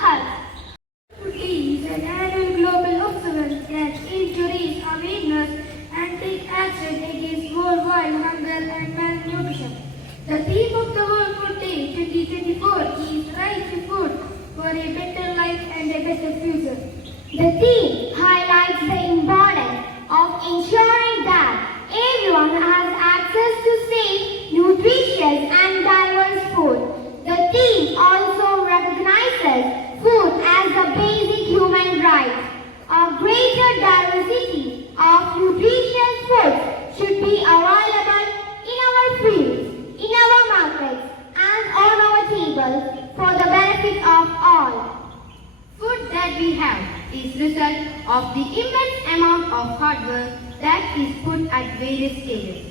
health. Today is an annual global observance that aims to raise awareness and take action against worldwide hunger and malnutrition. The theme of the World Food Day 2024 is Right to Food for a better life and a better future. The theme highlights the importance of ensuring that everyone has access to safe, nutritious and diverse food. The theme also recognizes food as a basic human right. A greater diversity of nutritious foods should be available in our fields, in our markets and on our tables for the benefit of all. Food that we have is result of the immense amount of hard work that is put at various stages.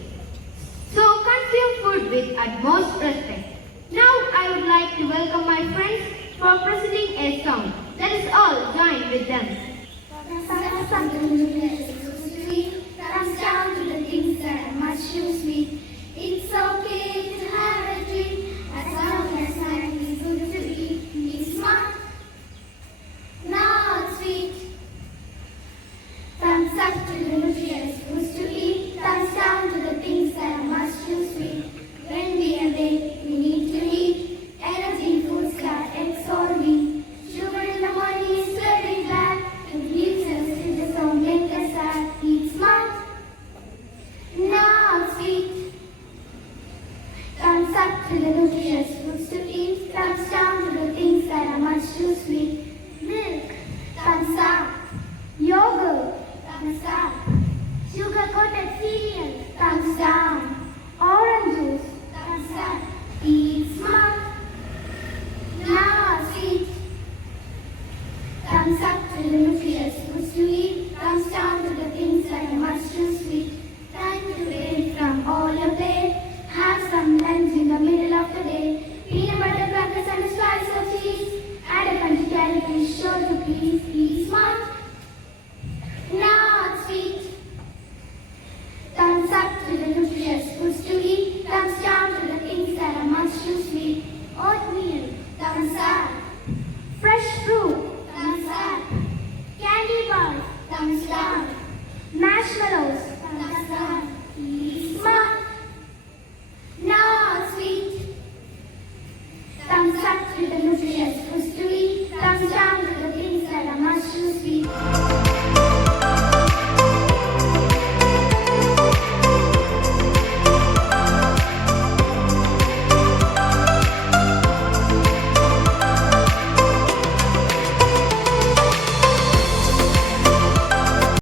So consume food with utmost respect. Now I would like to welcome my friends for presenting a song. Let us all join with them. Comes down to the things that are much too sweet. It's okay to have a drink as long as life is good to eat. Be smart, not sweet. Thumbs up to the nutritious foods to eat. Thumbs down to the things that are much too sweet. When we are late, we need to eat. Energy foods that exorbitant. Sugar in the morning is very bad. It leaves us to the song make us sad. Eat smart, not sweet. Thumbs up to the nutritious foods to eat. Thumbs down to the things that are much too sweet. Milk, thumbs up. Yogurt, thumbs up. Sugar-coated cereal, thumbs down. Orange juice, thumbs up. Eat smart, not sweet. Thumbs up to the nutritious